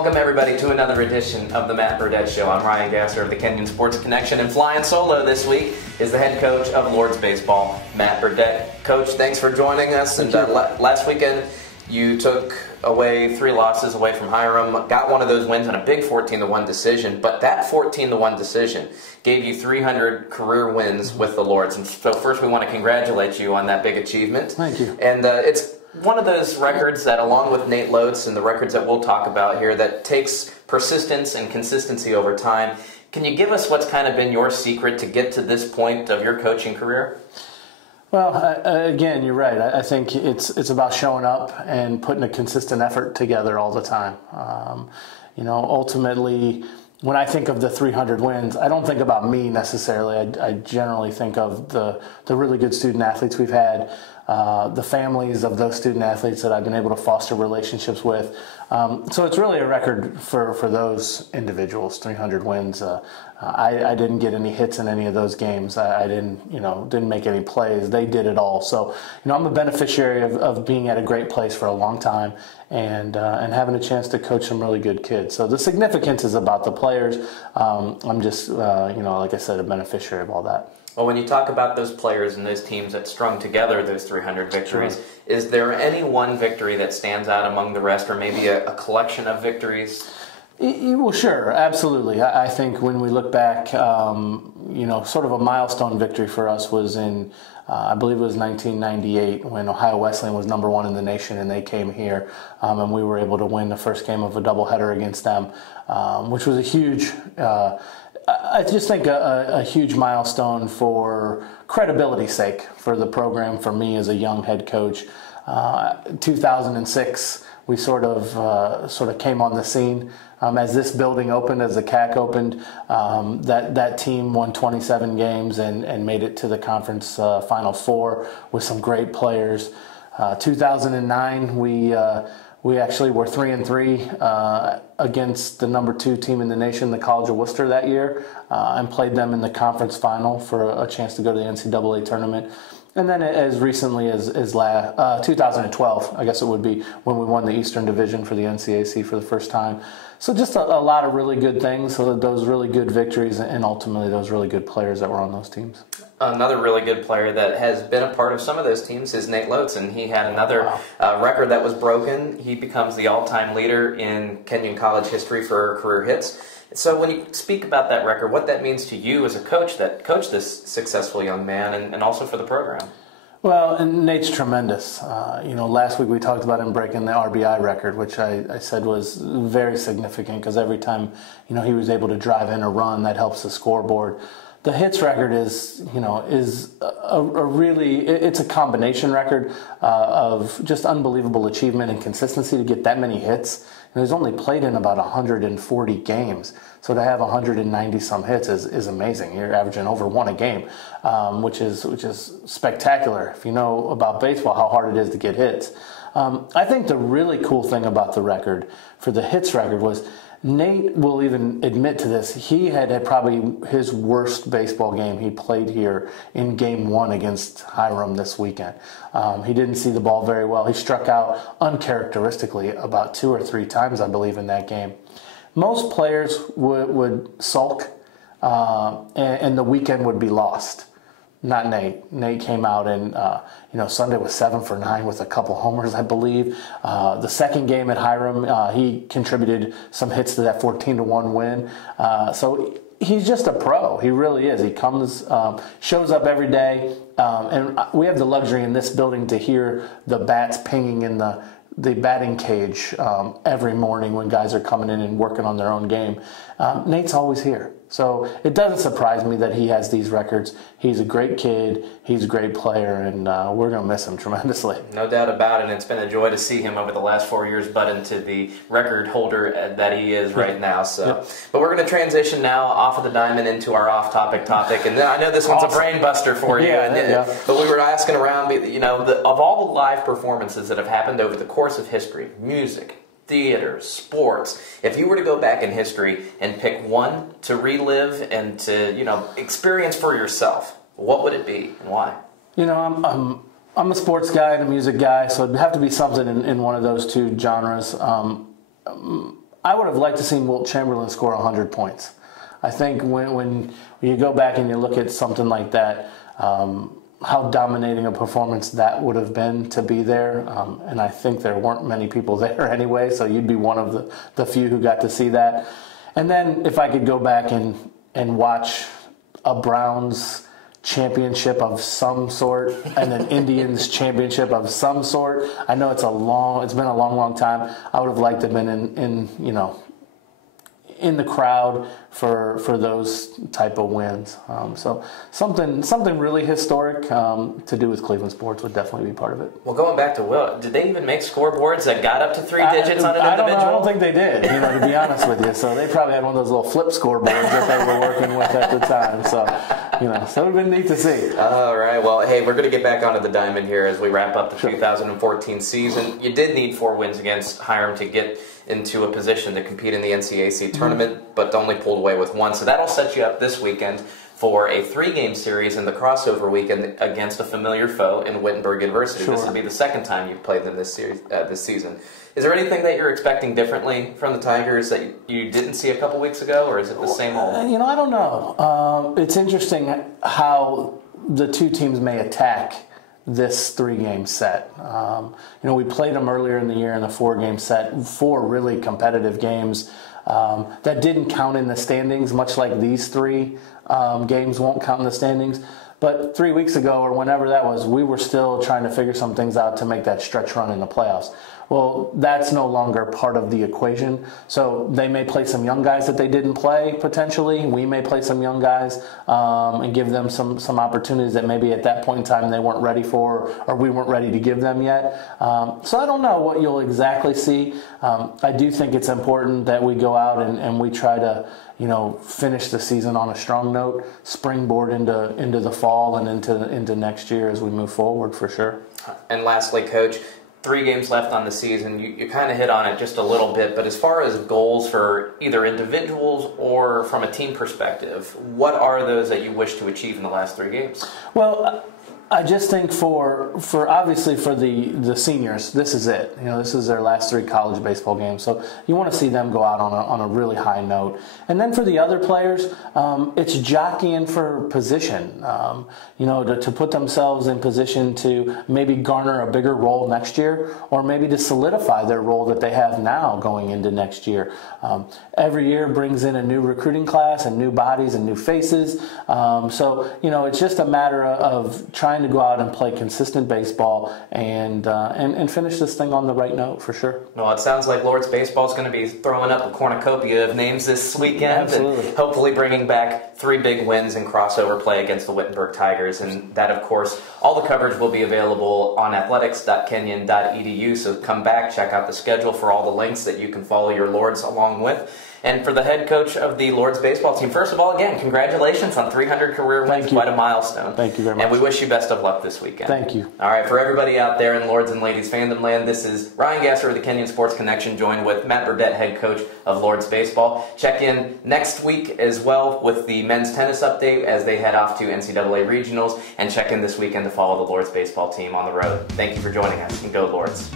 Welcome everybody to another edition of the Matt Burdette Show. I'm Ryan Gasser of the Kenyon Sports Connection, and flying solo this week is the head coach of Lord's Baseball, Matt Burdette. Coach, thanks for joining us. And last weekend you took away 3 losses away from Hiram, got one of those wins in a big 14-1 decision, but that 14-1 decision gave you 300 career wins with the Lords. And so first we want to congratulate you on that big achievement. Thank you. And it's one of those records that, along with Nate Lotes and the records that we'll talk about here, that takes persistence and consistency over time. Can you give us what's kind of been your secret to get to this point of your coaching career? Well, again, you're right. I think it's about showing up and putting a consistent effort together all the time. Ultimately, when I think of the 300 wins, I don't think about me necessarily. I generally think of the really good student athletes we've had, the families of those student athletes that I've been able to foster relationships with. So it's really a record for those individuals, 300 wins. I didn't get any hits in any of those games. I didn't make any plays. They did it all. So, I'm a beneficiary of being at a great place for a long time and having a chance to coach some really good kids. So the significance is about the players. I'm just, like I said, a beneficiary of all that. Well, when you talk about those players and those teams that strung together those 300 victories, sure, is there any one victory that stands out among the rest, or maybe a collection of victories? Well, sure, absolutely. I think when we look back, sort of a milestone victory for us was in, I believe it was 1998, when Ohio Wesleyan was #1 in the nation, and they came here, and we were able to win the first game of a doubleheader against them, which was a huge. I just think a huge milestone for credibility's sake for the program, for me as a young head coach. 2006, we sort of came on the scene as this building opened, as the CAC opened. That team won 27 games and made it to the conference Final Four with some great players. 2009, we actually were 3-3 against the #2 team in the nation, the College of Worcester, that year, and played them in the conference final for a chance to go to the NCAA tournament. And then as recently as 2012, I guess it would be, when we won the Eastern Division for the NCAC for the first time. So just a lot of really good things, so those really good victories, and ultimately those really good players that were on those teams. Another really good player that has been a part of some of those teams is Nate Lotes, and he had another record that was broken. He becomes the all-time leader in Kenyon College history for career hits. So when you speak about that record, what that means to you as a coach that coached this successful young man, and also for the program? Well, and Nate's tremendous. Last week we talked about him breaking the RBI record, which I said was very significant, because every time he was able to drive in a run, that helps the scoreboard. The hits record is it's a combination record of just unbelievable achievement and consistency to get that many hits. And he's only played in about 140 games. So to have 190 some hits is amazing. You're averaging over 1 a game, which is spectacular. If you know about baseball, how hard it is to get hits. I think the really cool thing about the record, for the hits record, was Nate will even admit to this. He had probably his worst baseball game he played here in Game 1 against Hiram this weekend. He didn't see the ball very well. He struck out uncharacteristically about 2 or 3 times, I believe, in that game. Most players would sulk, and the weekend would be lost. Not Nate. Nate came out and, Sunday was 7 for 9 with a couple homers, I believe. The second game at Hiram, he contributed some hits to that 14-1 win. So he's just a pro. He really is. He comes, shows up every day. And we have the luxury in this building to hear the bats pinging in the batting cage every morning when guys are coming in and working on their own game. Nate's always here. So it doesn't surprise me that he has these records. He's a great kid. He's a great player, and we're going to miss him tremendously. No doubt about it. And it's been a joy to see him over the last 4 years butt into the record holder that he is right now. So, yep. But we're going to transition now off of the diamond into our off-topic topic. And I know this one's a brain buster for you. But we were asking around, of all the live performances that have happened over the course of history, music, theater, sports, if you were to go back in history and pick one to relive and to, experience for yourself, what would it be and why? I'm a sports guy and a music guy, so it'd have to be something in one of those two genres. I would have liked to see Wilt Chamberlain score 100 points. I think when you go back and you look at something like that, how dominating a performance that would have been to be there. And I think there weren't many people there anyway, so you'd be one of the few who got to see that. And then if I could go back and watch a Browns championship of some sort and an Indians championship of some sort. I know it's been a long time. I would have liked to have been in the crowd for those type of wins. So something really historic to do with Cleveland sports would definitely be part of it. Well, going back to Will, did they even make scoreboards that got up to 3 digits on an individual? I don't think they did, to be honest with you. So they probably had one of those little flip scoreboards that they were working with at the time. So, so it would have been neat to see. All right. Well, hey, we're going to get back onto the diamond here as we wrap up the 2014 season. You did need 4 wins against Hiram to get into a position to compete in the NCAC tournament, but only pulled away with 1. So that'll set you up this weekend for a 3-game series in the Crossover Weekend against a familiar foe in Wittenberg University. Sure. This will be the second time you've played them this season. Is there anything that you're expecting differently from the Tigers that you didn't see a couple weeks ago, or is it the same old? I don't know. It's interesting how the two teams may attack this 3-game set. We played them earlier in the year in a 4-game set, 4 really competitive games that didn't count in the standings, much like these 3 games won't count in the standings. But 3 weeks ago, or whenever that was, we were still trying to figure some things out to make that stretch run in the playoffs. Well, that's no longer part of the equation. So they may play some young guys that they didn't play, potentially. We may play some young guys and give them some opportunities that maybe at that point in time they weren't ready for, or we weren't ready to give them yet. So I don't know what you'll exactly see. I do think it's important that we go out and we try to finish the season on a strong note, springboard into the fall and into next year as we move forward, for sure. And lastly, Coach, 3 games left on the season. You kind of hit on it just a little bit, but as far as goals for either individuals or from a team perspective, what are those that you wish to achieve in the last 3 games? Well, I just think for obviously for the seniors, this is it. This is their last 3 college baseball games, so you want to see them go out on a really high note. And then for the other players, it's jockeying for position. To put themselves in position to maybe garner a bigger role next year, or maybe to solidify their role that they have now going into next year. Every year brings in a new recruiting class and new bodies and new faces. So it's just a matter of trying to go out and play consistent baseball and finish this thing on the right note, for sure. Well, it sounds like Lord's Baseball is going to be throwing up a cornucopia of names this weekend. Absolutely. And hopefully bringing back 3 big wins in crossover play against the Wittenberg Tigers. And that, of course, all the coverage will be available on athletics.kenyon.edu. So come back, check out the schedule for all the links that you can follow your Lords along with. And for the head coach of the Lord's baseball team, first of all, again, congratulations on 300 career wins. Quite a milestone. Thank you very much. And we wish you best of luck this weekend. Thank you. All right, for everybody out there in Lords and Ladies fandom land, this is Ryan Gasser of the Kenyon Sports Connection, joined with Matt Burdette, head coach of Lord's Baseball. Check in next week as well with the men's tennis update as they head off to NCAA regionals, and check in this weekend to follow the Lord's baseball team on the road. Thank you for joining us, and go Lords.